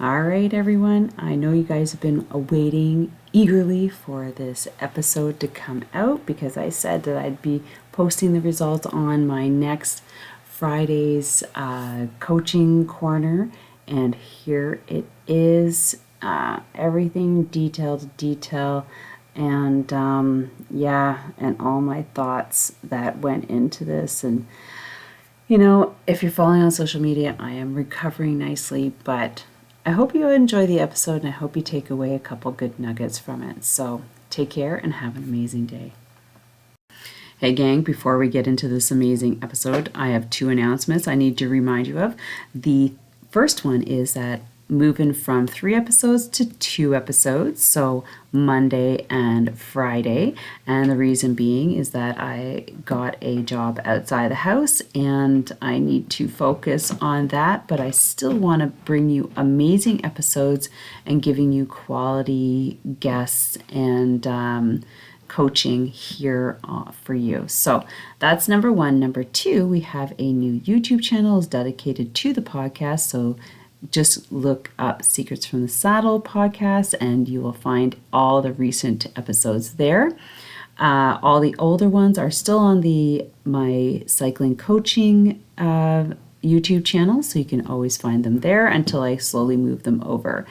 All right, everyone. I know you guys have been waiting eagerly for this episode to come out because I said that I'd be posting the results on my next Friday's coaching corner. And here it is. Everything detail to detail. And and all my thoughts that went into this. And if you're following on social media, I am recovering nicely, but I hope you enjoy the episode and I hope you take away a couple good nuggets from it. So take care and have an amazing day. Hey gang, before we get into this amazing episode, I have two announcements I need to remind you of. The first one is that moving from 3 episodes to 2 episodes, so Monday and Friday. And the reason being is that I got a job outside the house and I need to focus on that, but I still want to bring you amazing episodes and giving you quality guests and coaching here for you. So that's number one. Number two, we have a new YouTube channel dedicated to the podcast. So just look up Secrets from the Saddle podcast and you will find all the recent episodes there. All the older ones are still on my cycling coaching YouTube channel, so you can always find them there until I slowly move them over.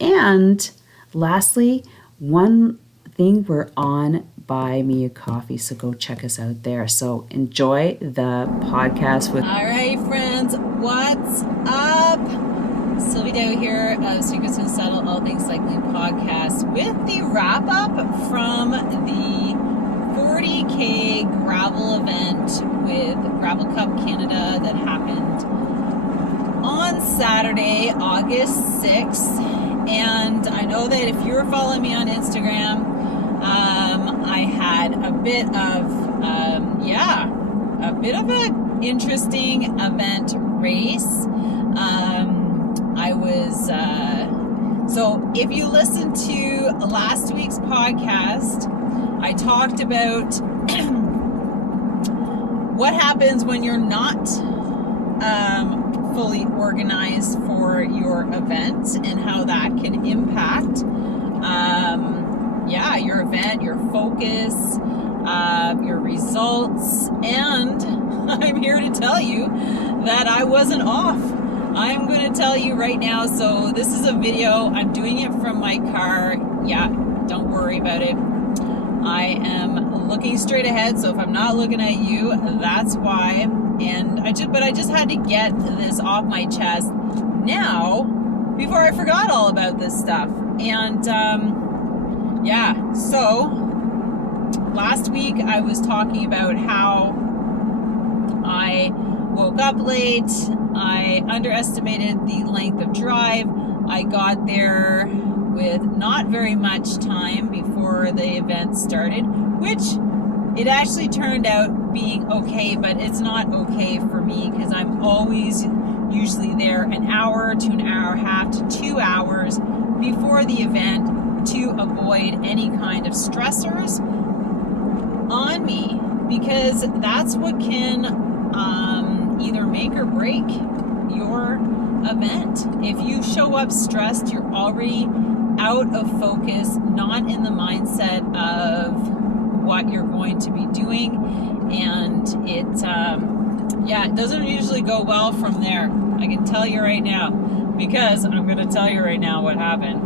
And lastly, one thing, we're on Buy Me a Coffee, so go check us out there. So enjoy the podcast with. All right, friends, what's up? Sylvie here of Secrets from the Saddle, All Things Cycling podcast, with the wrap up from the 40K gravel event with Gravel Cup Canada that happened on Saturday, August 6th. And I know that if you were following me on Instagram, I had a bit of an interesting event race. So if you listened to last week's podcast, I talked about what happens when you're not fully organized for your event and how that can impact your event, your focus, your results. And I'm here to tell you that I wasn't off. I'm going to tell you right now. So this is a video. I'm doing it from my car. Yeah, don't worry about it. I am looking straight ahead. So if I'm not looking at you, that's why. And I just had to get this off my chest now before I forgot all about this stuff. And so last week I was talking about how I woke up late. I underestimated the length of drive. I got there with not very much time before the event started, which it actually turned out being okay, but it's not okay for me because I'm always usually there an hour to an hour and a half to 2 hours before the event to avoid any kind of stressors on me, because that's what can either make or break your event. If you show up stressed, you're already out of focus, not in the mindset of what you're going to be doing, and it doesn't usually go well from there. I can tell you right now, because I'm going to tell you right now what happened.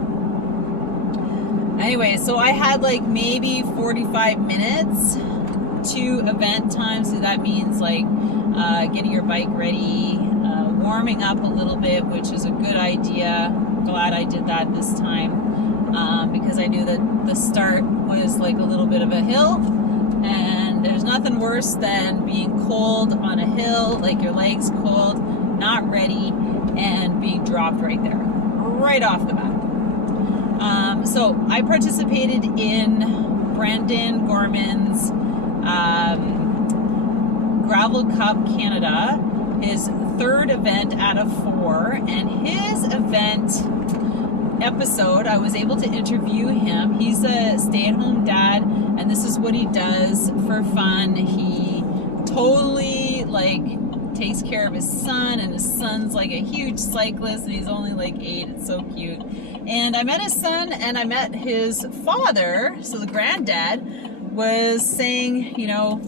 Anyway, so I had like maybe 45 minutes to event time, so that means like getting your bike ready, warming up a little bit, which is a good idea. Glad I did that this time, because I knew that the start was like a little bit of a hill, and there's nothing worse than being cold on a hill, like your legs cold, not ready, and being dropped right there, right off the bat. So I participated in Brandon Gorman's Gravel Cup Canada, his third event out of 4, and his event episode, I was able to interview him. He's a stay-at-home dad, and this is what he does for fun. He totally takes care of his son, and his son's like a huge cyclist, and he's only like 8. It's so cute. And I met his son, and I met his father, so the granddad was saying, you know,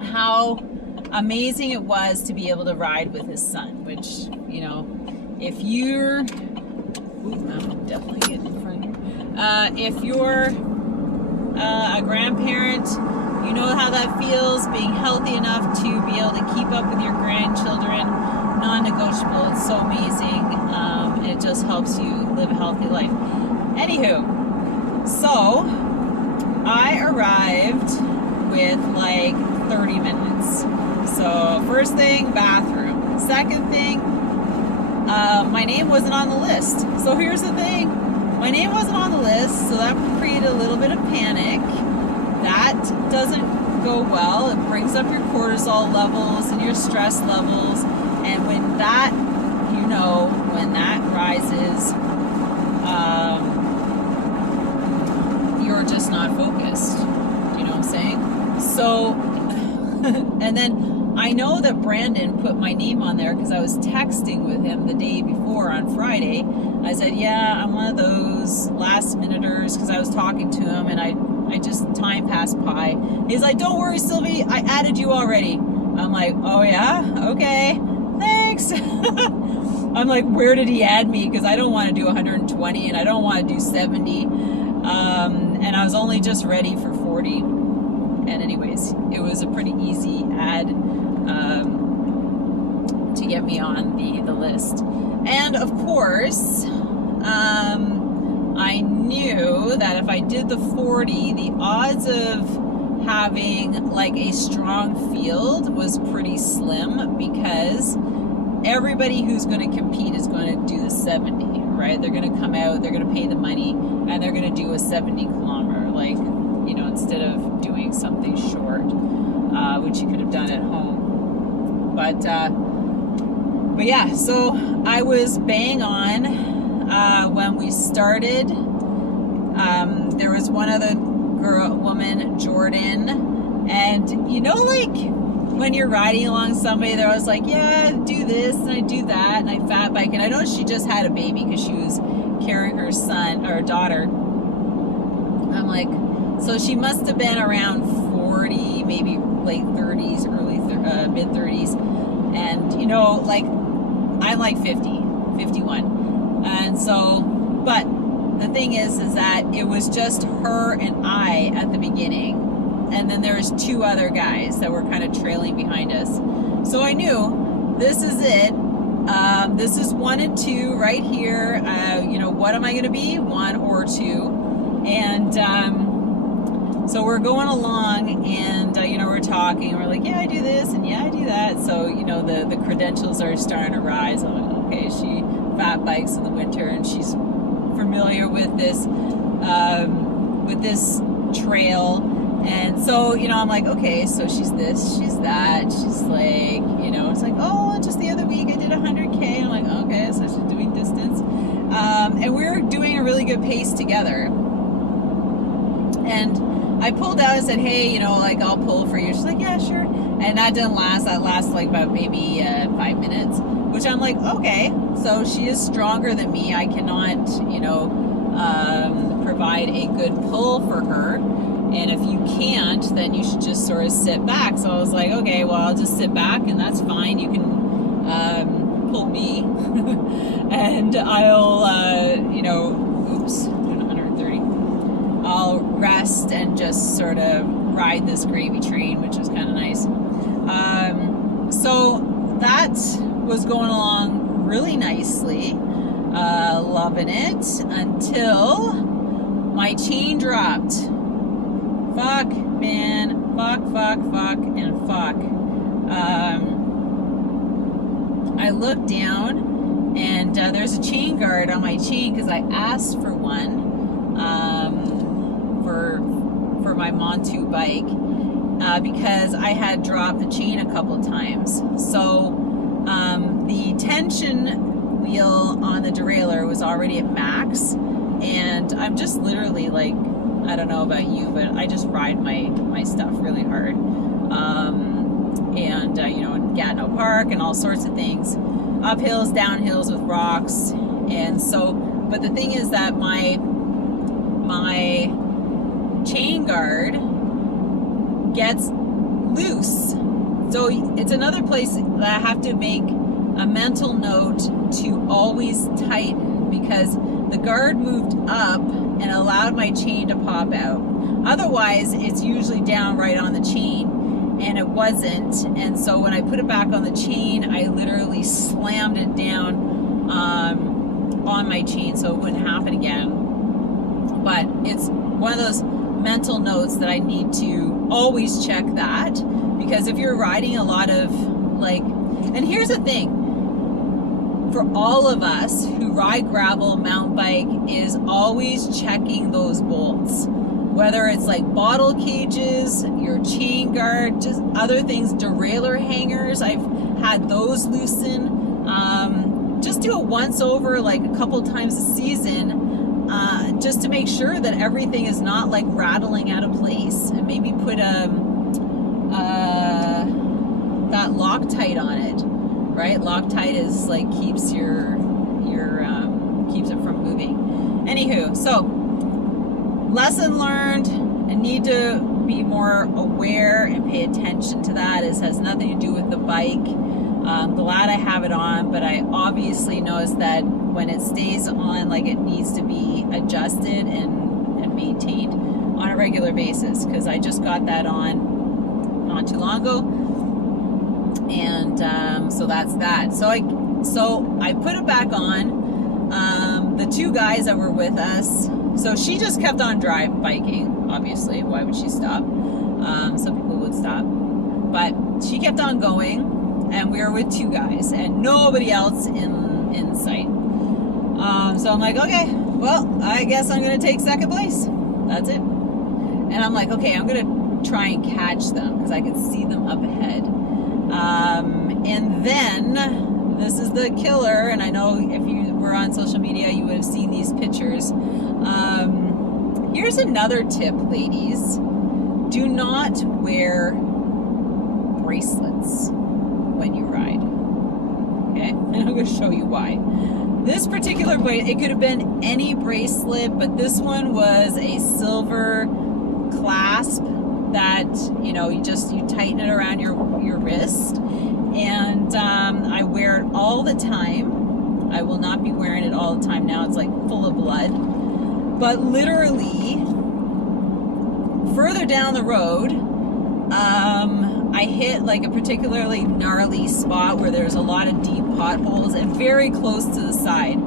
how amazing it was to be able to ride with his son, which, you know, if you're, I'm definitely getting in front here. If you're a grandparent, you know how that feels, being healthy enough to be able to keep up with your grandchildren. Non-negotiable. It's so amazing. And it just helps you live a healthy life. Anywho, so I arrived with like 30 minutes. So first thing, bathroom. Second thing, my name wasn't on the list. So here's the thing. My name wasn't on the list, so that created a little bit of panic. That doesn't go well. It brings up your cortisol levels and your stress levels. And when that, you know, when that rises, you're just not focused. Do you know what I'm saying? So, and then I know that Brandon put my name on there because I was texting with him the day before on Friday. I said, yeah, I'm one of those last minuters, because I was talking to him and I just, time passed by. He's like, don't worry, Sylvie, I added you already. I'm like, oh yeah? Okay, thanks. I'm like, where did he add me? Because I don't want to do 120 and I don't want to do 70. And I was only just ready for 40. And anyways, it was a pretty easy add to get me on the list. And of course, I knew that if I did the 40, the odds of having like a strong field was pretty slim, because everybody who's going to compete is going to do the 70, right? They're going to come out, they're going to pay the money, and they're going to do a 70 kilometer, like, you know, instead of doing something short, which you could have done at home. But yeah, so I was bang on when we started. There was one other woman, Jordan, and you know, like when you're riding along somebody, they're always like, yeah, do this and I do that, and I fat bike, and I know she just had a baby because she was carrying her son or daughter. I'm like, so she must have been around 40, maybe late 30s, mid 30s, and you know, like I'm like 50, 51, and so, but the thing is that it was just her and I at the beginning, and then there was 2 other guys that were kind of trailing behind us. So I knew this is it. This is 1 and 2 right here. You know, what am I going to be? 1 or 2. And so we're going along, and you know, we're talking, and we're like, yeah, I do this, and yeah, I do that. So, you know, the credentials are starting to rise. I'm like, okay, she fat bikes in the winter, and she's familiar with this trail. And so, you know, I'm like, okay, so she's this, she's that, she's like, you know, it's like, oh, just the other week I did 100K. I'm like, okay, so she's doing distance. And we're doing a really good pace together. And I pulled out and said, hey, you know, like, I'll pull for you. She's like, yeah, sure. And that didn't last. That lasted like about maybe 5 minutes, which I'm like, okay, so she is stronger than me. I cannot, you know, provide a good pull for her. And if you can't, then you should just sort of sit back. So I was like, okay, well, I'll just sit back, and that's fine. You can pull me, and I'll, you know, doing 130. I'll rest and just sort of ride this gravy train, which is kind of nice. So that was going along really nicely, loving it, until my chain dropped. Fuck, man, fuck, and fuck. I looked down, and there's a chain guard on my chain, because I asked for one for my Montu bike, because I had dropped the chain a couple times. So the tension wheel on the derailleur was already at max, and I'm just literally like, I don't know about you, but I just ride my stuff really hard. and in Gatineau Park and all sorts of things, up hills, down hills with rocks. And so, but the thing is that my chain guard gets loose. So it's another place that I have to make a mental note to always tighten, because the guard moved up and allowed my chain to pop out. Otherwise, it's usually down right on the chain, and it wasn't. And so when I put it back on the chain, I literally slammed it down on my chain so it wouldn't happen again. But it's one of those mental notes that I need to always check that, because if you're riding a lot of and here's the thing, for all of us who ride gravel, mountain bike, is always checking those bolts, whether it's like bottle cages, your chain guard, just other things, derailleur hangers. I've had those loosen. Just do a once over like a couple times a season, just to make sure that everything is not like rattling out of place, and maybe put that Loctite on it, right? Loctite is like keeps keeps it from moving. Anywho, so lesson learned. I need to be more aware and pay attention to that. It has nothing to do with the bike. I'm glad I have it on, but I obviously notice that when it stays on, like, it needs to be adjusted and maintained on a regular basis, because I just got that on not too long ago. And so that's that. So I put it back on. The two guys that were with us, so she just kept on biking, obviously. Why would she stop? Some people would stop, but she kept on going, and we were with two guys and nobody else in sight. So I'm like, okay, well, I guess I'm gonna take second place. That's it. And I'm like, okay, I'm gonna try and catch them, because I could see them up ahead. And then this is the killer, and I know if you were on social media, you would have seen these pictures. Here's another tip, ladies. Do not wear bracelets when you ride. Okay, and I'm going to show you why. This particular bracelet, it could have been any bracelet, but this one was a silver clasp that, you tighten it around your wrist. And I wear it all the time. I will not be wearing it all the time now. It's like full of blood. But literally, further down the road, I hit like a particularly gnarly spot where there's a lot of deep potholes and very close to the side.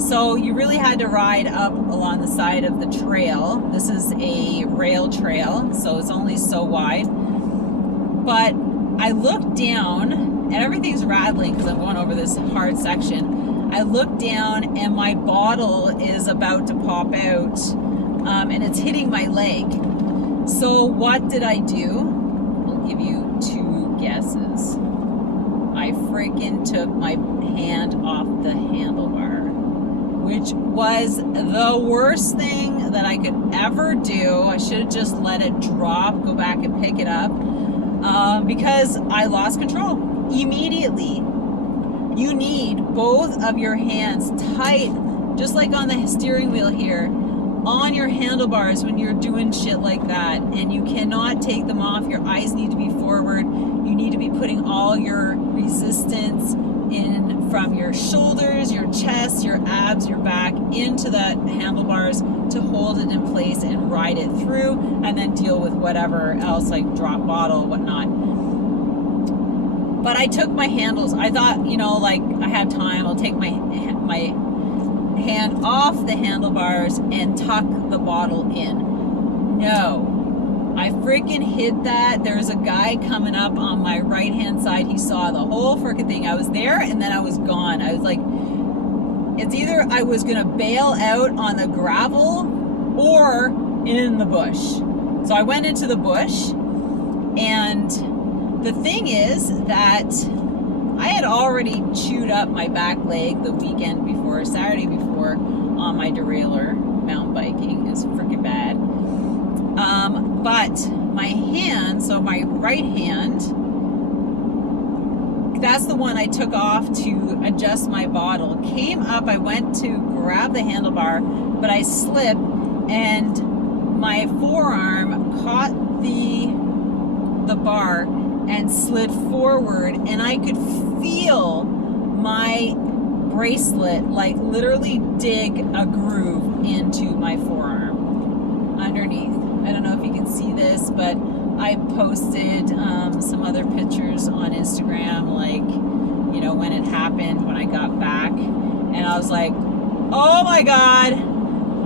So you really had to ride up along the side of the trail. This is a rail trail, so it's only so wide. But I looked down, and everything's rattling because I'm going over this hard section. I look down, and my bottle is about to pop out, and it's hitting my leg. So what did I do? I'll give you two guesses. I freaking took my hand off the handlebar, which was the worst thing that I could ever do. I should have just let it drop, go back and pick it up, because I lost control immediately. You need both of your hands tight, just like on the steering wheel here, on your handlebars when you're doing shit like that, and you cannot take them off. Your eyes need to be forward. You need to be putting all your resistance in from your shoulders, your chest, your abs, your back into the handlebars to hold it in place and ride it through, and then deal with whatever else, like drop bottle, whatnot. But I took my handles. I thought, like, I have time. I'll take my hand off the handlebars and tuck the bottle in. No, I freaking hit that. There's a guy coming up on my right hand side. He saw the whole freaking thing. I was there and then I was gone. I was like, it's either I was gonna bail out on the gravel or in the bush. So I went into the bush, and the thing is that I had already chewed up my back leg the weekend before, Saturday before, on my derailleur. Mountain biking is freaking bad. But my hand, so my right hand, that's the one I took off to adjust my bottle. Came up, I went to grab the handlebar, but I slipped and my forearm caught the bar and slid forward, and I could feel my bracelet like literally dig a groove into my forearm underneath. I don't know if you can see this, but I posted some other pictures on Instagram, like, you know, when it happened, when I got back, and I was like, oh my God.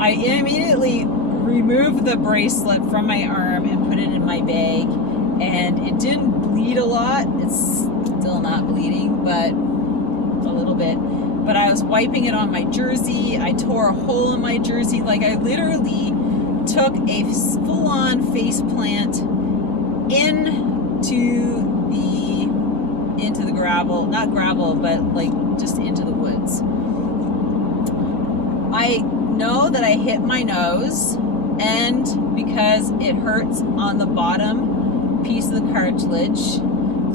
I immediately removed the bracelet from my arm and put it in my bag, and it didn't bleed a lot. It's still not bleeding, but a little bit. But I was wiping it on my jersey. I tore a hole in my jersey. Like, I literally took a full-on face plant into the gravel, not gravel, but like just into the woods. I know that I hit my nose, and because it hurts on the bottom piece of the cartilage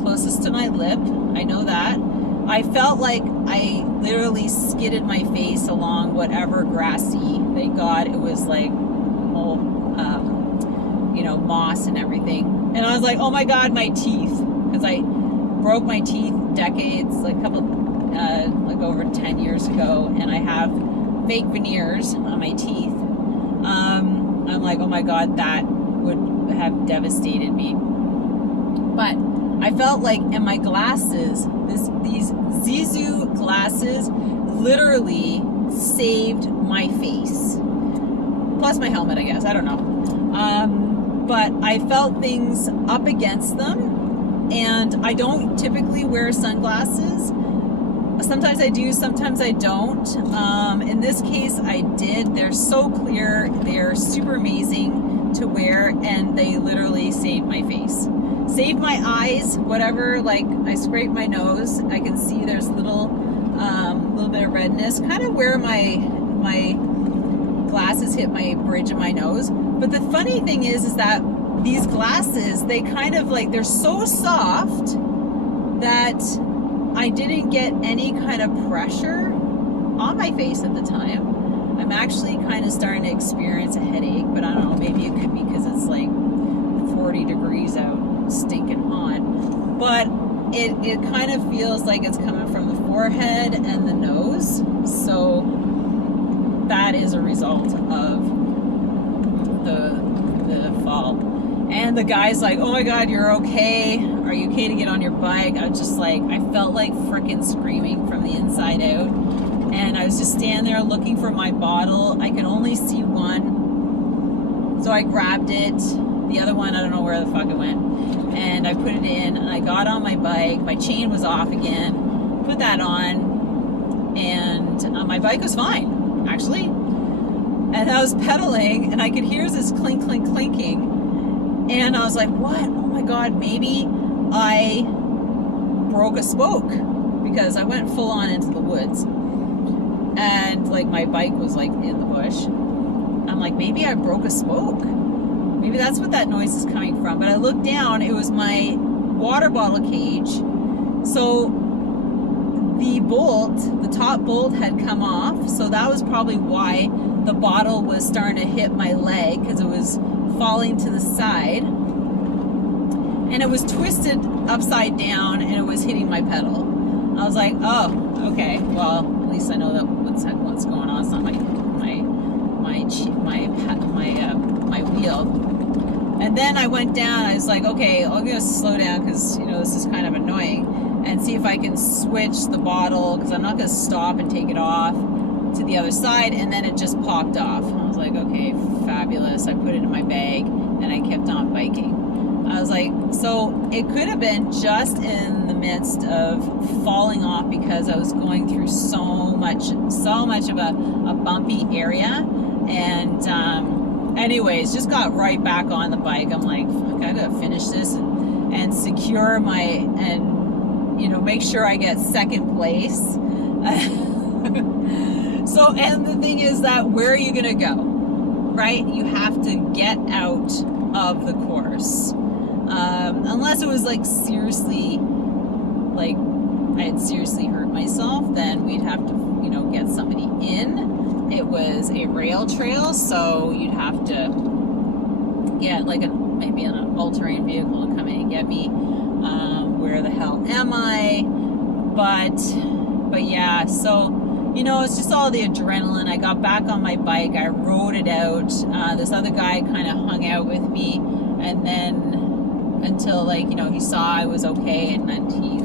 closest to my lip, I know that. I felt like I literally skidded my face along whatever grassy, thank God it was like all, you know, moss and everything. And I was like, oh my God, my teeth. Because I broke my teeth decades, like a couple, like over 10 years ago, and I have fake veneers on my teeth. I'm like, oh my God, that would have devastated me. But I felt like, and my glasses, these Zizou glasses literally saved my face. Plus my helmet, I guess, I don't know. But I felt things up against them, and I don't typically wear sunglasses. Sometimes I do, sometimes I don't. In this case, I did. They're so clear. They're super amazing to wear, and they literally saved my face. Saved my eyes, whatever. Like, I scraped my nose. I can see there's little bit of redness, kind of where my glasses hit my bridge of my nose. But the funny thing is that these glasses, they kind of like, they're so soft that I didn't get any kind of pressure on my face at the time. I'm actually kind of starting to experience a headache, but I don't know, maybe it could be because it's like 40 degrees out, stinking hot. But it kind of feels like it's coming from the forehead and the nose. So that is a result of the fall. And the guy's like, oh my God, you're okay. Are you okay to get on your bike? I was just like, I felt like freaking screaming from the inside out. And I was just standing there looking for my bottle. I could only see one. So I grabbed it. The other one, I don't know where the fuck it went. And I put it in, and I got on my bike. My chain was off again. Put that on. And my bike was fine, actually. And I was pedaling, and I could hear this clink, clink, clinking. And I was like, what? Oh my God, maybe I broke a spoke, because I went full on into the woods. And like my bike was like in the bush. I'm like, maybe I broke a spoke. Maybe that's what that noise is coming from. But I looked down, it was my water bottle cage. So the bolt, the top bolt had come off. So that was probably why the bottle was starting to hit my leg, because it was falling to the side. And it was twisted upside down, and it was hitting my pedal. I was like, oh, okay, well, at least I know that what's going on. It's not my wheel. And then I went down. I was like, okay, I'm gonna slow down, because you know this is kind of annoying, and see if I can switch the bottle, because I'm not gonna stop and take it off to the other side. And then it just popped off. I was like, okay, fabulous. I put it in my bag, and I kept on biking. I was like, so it could have been just in the midst of falling off, because I was going through so much of a bumpy area. And anyways, just got right back on the bike. I'm like, fuck, I gotta finish this and secure and you know, make sure I get second place. So, and the thing is that, where are you gonna go, right? You have to get out of the course. Unless it was like seriously like I had seriously hurt myself, then we'd have to, get somebody in. It was a rail trail, so you'd have to get like maybe an all-terrain vehicle to come in and get me. Where the hell am I? But yeah, so it's just all the adrenaline. I got back on my bike, I rode it out. This other guy kind of hung out with me, and then until he saw I was okay, and then he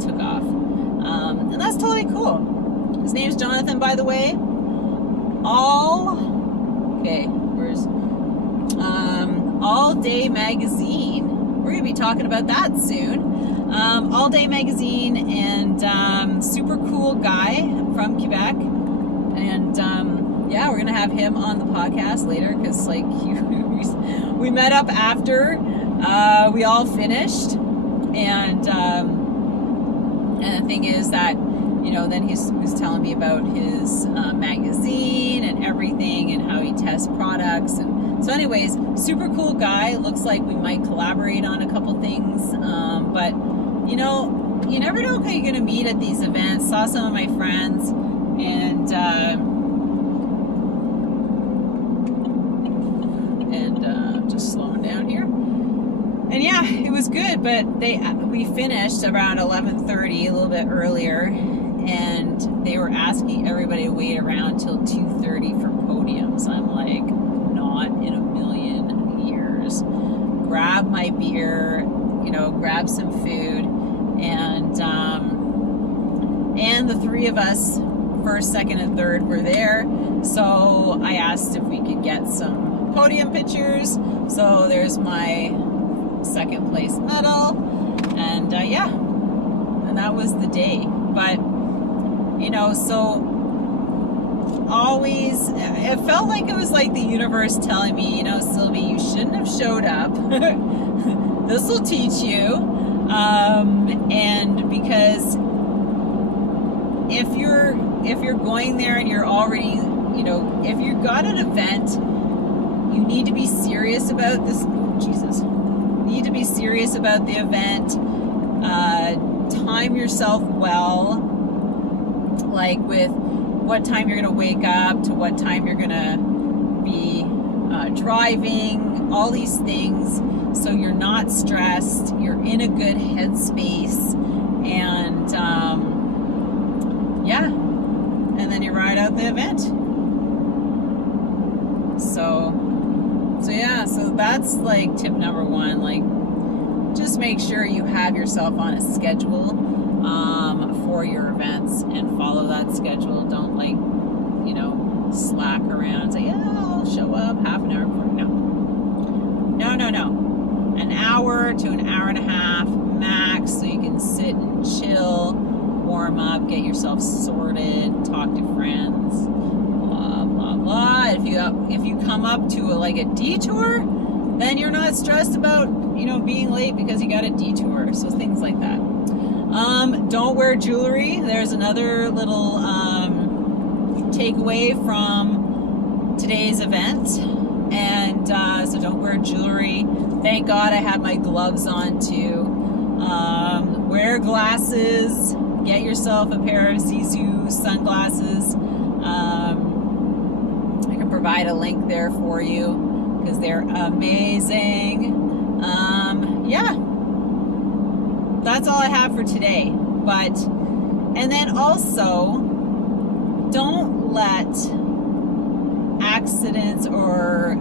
took off. And that's totally cool. His name's Jonathan, by the way. All Day Magazine. We're gonna be talking about that soon. All Day Magazine, and super cool guy from Quebec, and yeah, we're gonna have him on the podcast later, because we met up after we all finished, and the thing is that then he was telling me about his magazine and everything, and how he tests products. And so anyways, super cool guy. Looks like we might collaborate on a couple things, but you never know who you're going to meet at these events. Saw some of my friends, and just slowing down here. And yeah, it was good, but we finished around 11:30, a little bit earlier, and they were asking everybody to wait around till 2:30 for podiums. I'm like, not in a million years. Grab my beer, grab some food, and the three of us, first, second, and third, were there. So I asked if we could get some podium pictures. So there's my second place medal, and yeah, and that was the day. But so always, it felt like it was like the universe telling me, Sylvie, you shouldn't have showed up. This will teach you. And because if you're going there and you're already, if you've got an event, you need to be serious about this. Jesus. You need to be serious about the event. Time yourself well, like with what time you're going to wake up to what time you're going to be driving, all these things, so you're not stressed, you're in a good headspace, and yeah, and then you ride out the event. So yeah, so that's like tip number one. Like, just make sure you have yourself on a schedule for your events, and follow that schedule. Don't slack around and say, yeah, I'll show up half an hour before. No. An hour to an hour and a half max, so you can sit and chill, warm up, get yourself sorted, talk to friends, blah blah blah. If you come up to a detour, then you're not stressed about being late because you got a detour. So things like that. Don't wear jewelry. There's another little takeaway from today's event. And so don't wear jewelry. Thank God I had my gloves on too. Wear glasses. Get yourself a pair of Zizou sunglasses. I can provide a link there for you, because they're amazing. Yeah, that's all I have for today. And then also, don't let accidents or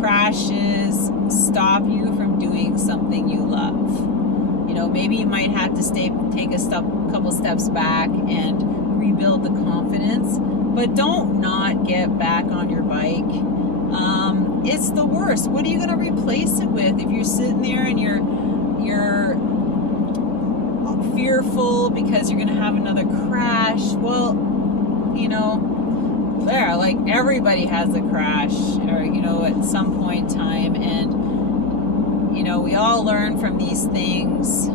crashes stop you from doing something you love. Maybe you might have to take a couple steps back and rebuild the confidence, but don't not get back on your bike. It's the worst. What are you going to replace it with if you're sitting there and you're fearful because you're going to have another crash? Well, everybody has a crash, or at some point in time, and we all learn from these things.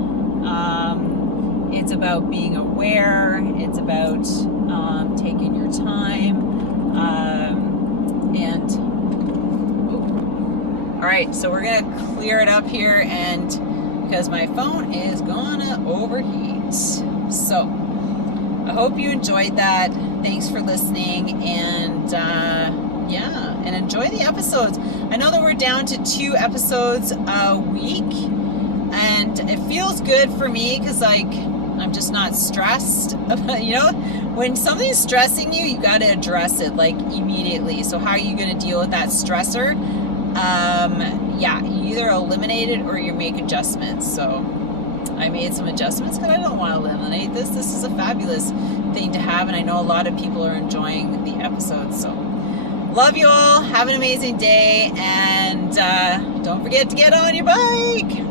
It's about being aware. It's about taking your time. All right, so we're gonna clear it up here and because my phone is gonna overheat. So I hope you enjoyed that. Thanks for listening, and and enjoy the episodes. I know that we're down to 2 episodes a week, and it feels good for me because I'm just not stressed about, when something's stressing you, you got to address it immediately. So how are you going to deal with that stressor? You either eliminate it or you make adjustments. So I made some adjustments because I don't want to eliminate this. This is a fabulous thing to have, and I know a lot of people are enjoying the episodes. So love you all. Have an amazing day, and don't forget to get on your bike.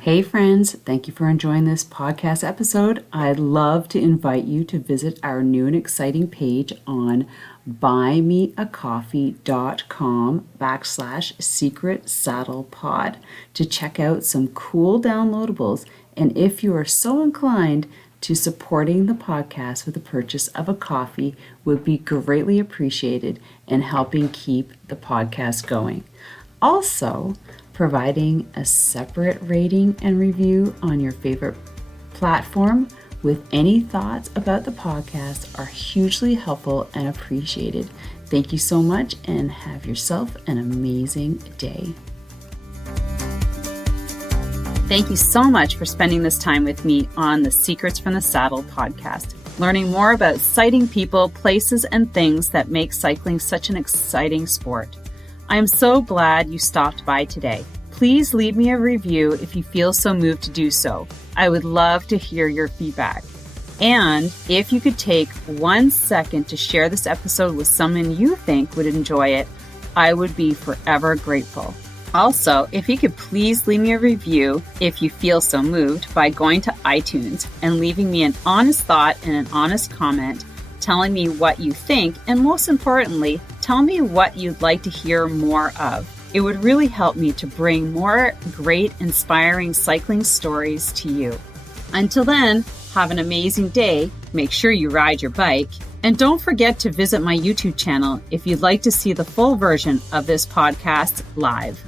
Hey friends, thank you for enjoying this podcast episode. I'd love to invite you to visit our new and exciting page on buymeacoffee.com/secretsaddlepod to check out some cool downloadables. And if you are so inclined to supporting the podcast with the purchase of a coffee, would be greatly appreciated in helping keep the podcast going. Also, providing a separate rating and review on your favorite platform with any thoughts about the podcast are hugely helpful and appreciated. Thank you so much, and have yourself an amazing day. Thank you so much for spending this time with me on the Secrets from the Saddle podcast, learning more about citing people, places, and things that make cycling such an exciting sport. I am so glad you stopped by today. Please leave me a review if you feel so moved to do so. I would love to hear your feedback. And if you could take 1 second to share this episode with someone you think would enjoy it, I would be forever grateful. Also, if you could please leave me a review if you feel so moved by going to iTunes and leaving me an honest thought and an honest comment, telling me what you think, and most importantly, tell me what you'd like to hear more of. It would really help me to bring more great, inspiring cycling stories to you. Until then, have an amazing day. Make sure you ride your bike. And don't forget to visit my YouTube channel if you'd like to see the full version of this podcast live.